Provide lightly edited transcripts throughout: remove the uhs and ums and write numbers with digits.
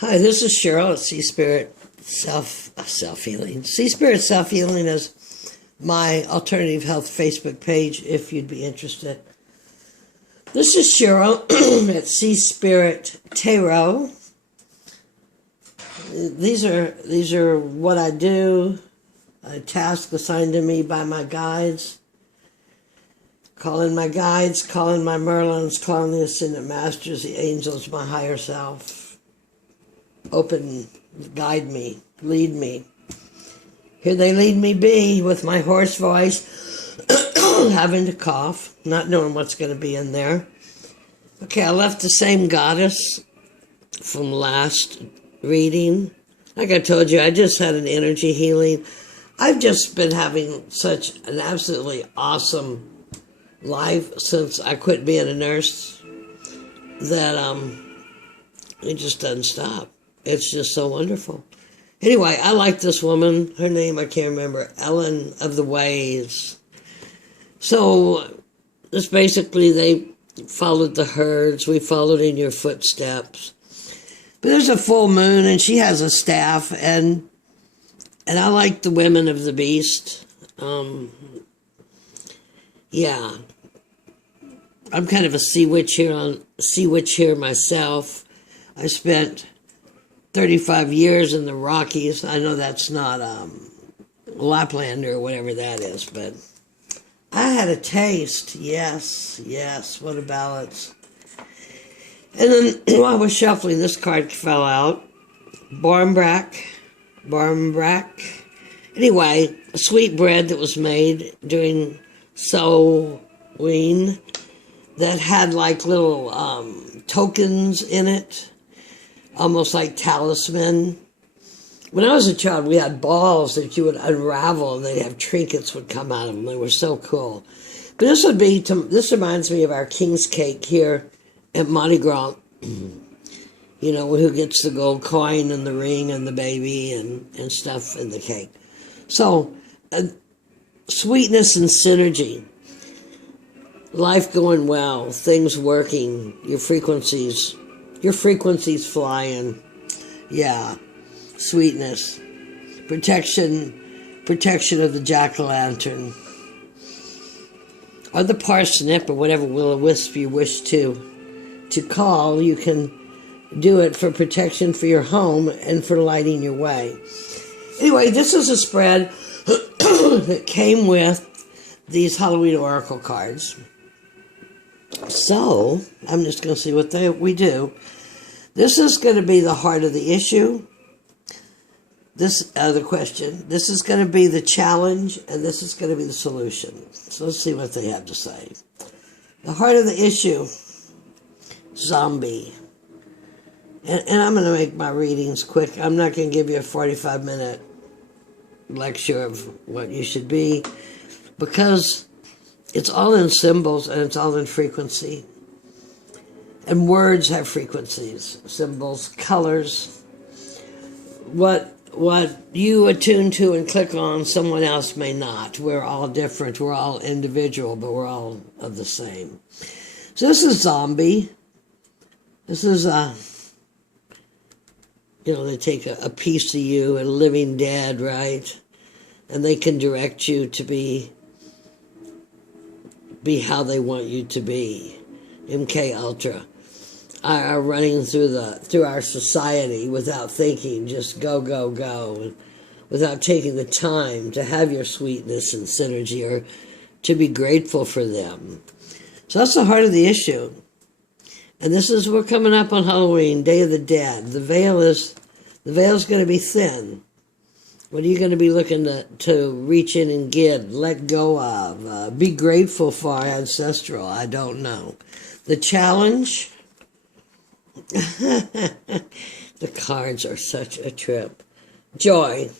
Hi, this is Cheryl at Sea Spirit Self Healing. Sea Spirit Self Healing is my alternative health Facebook page if you'd be interested. This is Cheryl at Sea Spirit Tarot. These are what I do, a task assigned to me by my guides. Calling my guides, calling my Merlins, calling the Ascended Masters, the angels, my higher self. Open, guide me, lead me. Here they lead me be with my hoarse voice, having to cough, not knowing what's going to be in there. Okay, I left the same goddess from last reading. Like I told you, I just had an energy healing. I've just been having such an absolutely awesome life since I quit being a nurse that it just doesn't stop. It's just so wonderful. Anyway, I like this woman. Her name, I can't remember. Ellen of the Ways. So, it's basically they followed the herds. We followed in your footsteps. But there's a full moon, and she has a staff, and I like the women of the beast. Yeah. I'm kind of a sea witch here myself. I spent 35 years in the Rockies. I know that's not Lapland or whatever that is, but I had a taste. Yes, what a balance. And then while I was shuffling, this card fell out. Barmbrack. Anyway, a sweet bread that was made during Samhain that had like little tokens in it. Almost like talisman. When I was a child, we had balls that you would unravel and they'd have trinkets would come out of them. They were so cool. But this reminds me of our King's Cake here at Mardi Gras. You know, who gets the gold coin and the ring and the baby and stuff in the cake. So, sweetness and synergy. Life going well, things working, your frequencies flying. Yeah. Sweetness. Protection of the jack-o'-lantern. Or the parsnip or whatever will-o'-wisp you wish to call. You can do it for protection for your home and for lighting your way. Anyway, this is a spread that came with these Halloween Oracle cards. So, I'm just going to see what we do. This is going to be the heart of the issue. This other question. This is going to be the challenge, and this is going to be the solution. So let's see what they have to say. The heart of the issue, zombie. And I'm going to make my readings quick. I'm not going to give you a 45-minute lecture of what you should be, because it's all in symbols and it's all in frequency. And words have frequencies, symbols, colors. What you attune to and click on, someone else may not. We're all different. We're all individual, but we're all of the same. So this is zombie. This is they take a piece of you, a living dead, right? And they can direct you to be how they want you to be. MK Ultra are running through our society without thinking, just go, and without taking the time to have your sweetness and synergy or to be grateful for them. So that's the heart of the issue. And we're coming up on Halloween, Day of the Dead. The veil is going to be thin. What are you going to be looking to reach in and get, let go of, be grateful for ancestral? I don't know. The challenge, the cards are such a trip. Joy,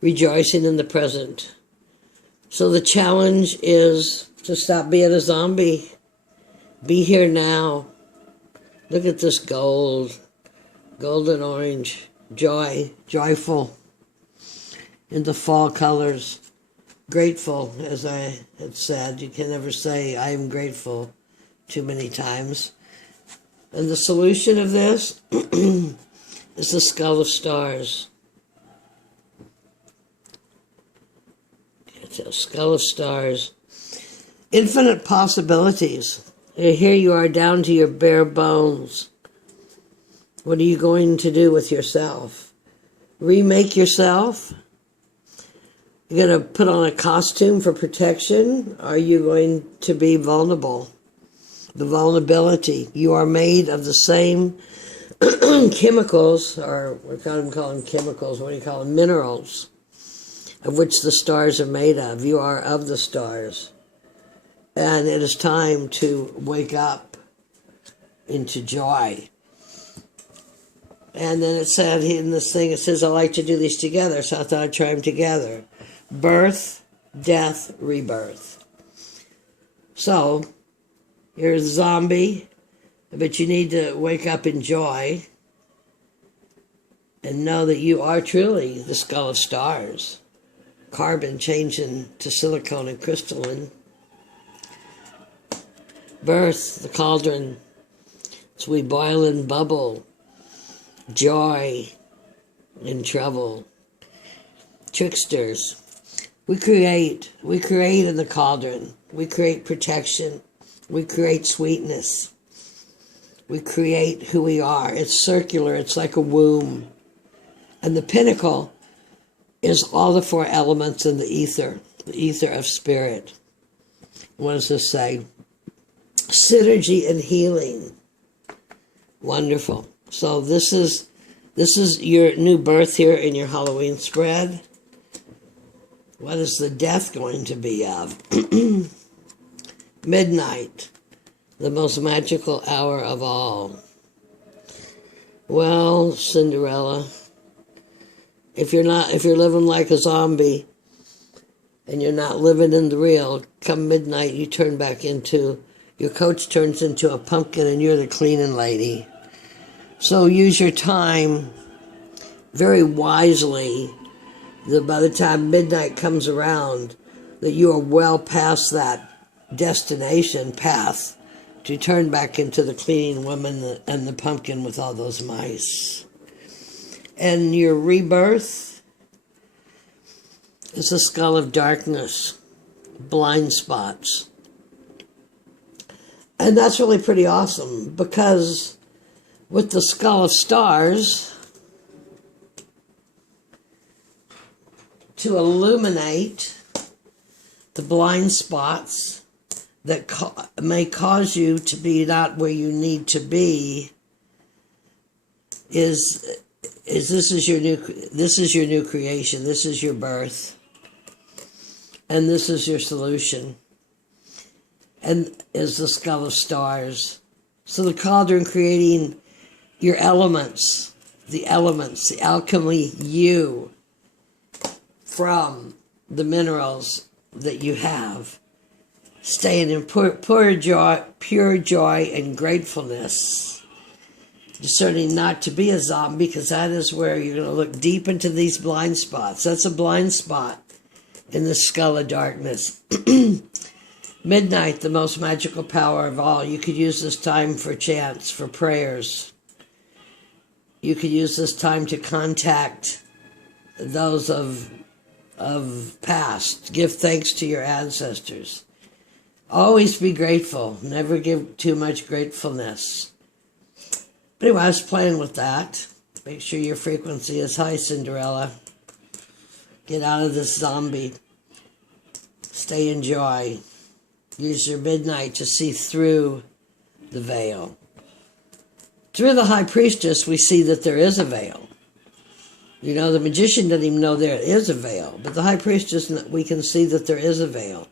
rejoicing in the present. So the challenge is to stop being a zombie. Be here now. Look at this golden orange. Joy, joyful, in the fall colors. Grateful, as I had said. You can never say, I am grateful too many times. And the solution of this is the skull of stars. It's a skull of stars. Infinite possibilities. Here you are down to your bare bones. What are you going to do with yourself? Remake yourself? You're going to put on a costume for protection? Are you going to be vulnerable? The vulnerability. You are made of the same chemicals, or we can't call them chemicals, what do you call them? Minerals, of which the stars are made of. You are of the stars. And it is time to wake up into joy. And then it said in this thing, it says, I like to do these together, so I thought I'd try them together. Birth, death, rebirth. So, you're a zombie, but you need to wake up in joy and know that you are truly the skull of stars. Carbon changing to silicone and crystalline. Birth, the cauldron. So we boil and bubble. Joy and trouble. Tricksters. We create in the cauldron. We create protection. We create sweetness. We create who we are. It's circular. It's like a womb. And the pinnacle is all the four elements in the ether of spirit. What does this say? Synergy and healing. Wonderful. So this is your new birth here in your Halloween spread. What is the death going to be of? Midnight, the most magical hour of all. Well, Cinderella, if you're living like a zombie and you're not living in the real, come midnight you turn back into, your coach turns into a pumpkin and you're the cleaning lady. So use your time very wisely, that by the time midnight comes around, that you are well past that destination path to turn back into the cleaning woman and the pumpkin with all those mice. And your rebirth is a skull of darkness, blind spots. And that's really pretty awesome, because with the skull of stars, to illuminate the blind spots that may cause you to be not where you need to be, is this is your new creation. This is your birth, and this is your solution, and is the skull of stars. So the cauldron creating your elements, the alchemy, you, from the minerals that you have, staying in pure joy and gratefulness, discerning not to be a zombie, because that is where you're going to look deep into these blind spots. That's a blind spot in the skull of darkness. Midnight, the most magical power of all. You could use this time for chants, for prayers. You could use this time to contact those of past. Give thanks to your ancestors. Always be grateful. Never give too much gratefulness. But anyway, I was playing with that. Make sure your frequency is high, Cinderella. Get out of this zombie. Stay in joy. Use your midnight to see through the veil. Through the high priestess, we see that there is a veil. You know, the magician doesn't even know there is a veil. But the high priestess, we can see that there is a veil.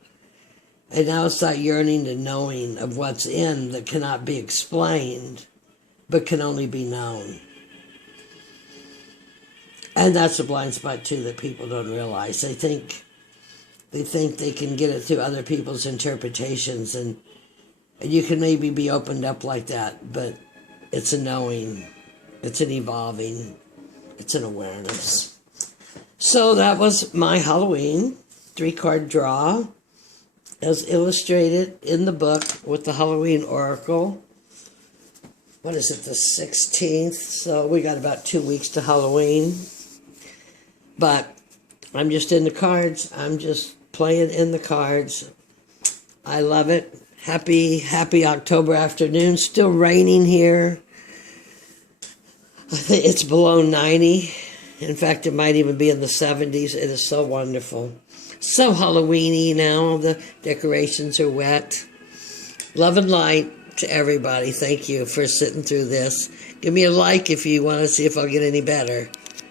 And now it's that yearning to knowing of what's in that cannot be explained, but can only be known. And that's a blind spot, too, that people don't realize. They think they can get it through other people's interpretations, and you can maybe be opened up like that, but it's a knowing, it's an evolving, it's an awareness. So that was my Halloween 3-card draw, as illustrated in the book with the Halloween Oracle. what is it, the 16th? So we got about 2 weeks to Halloween. But I'm just in the cards. I'm just playing in the cards. I love it. Happy October afternoon. Still raining here. I think it's below 90. In fact, it might even be in the 70s. It is so wonderful. So Halloween-y now. The decorations are wet. Love and light to everybody. Thank you for sitting through this. Give me a like if you want to see if I'll get any better.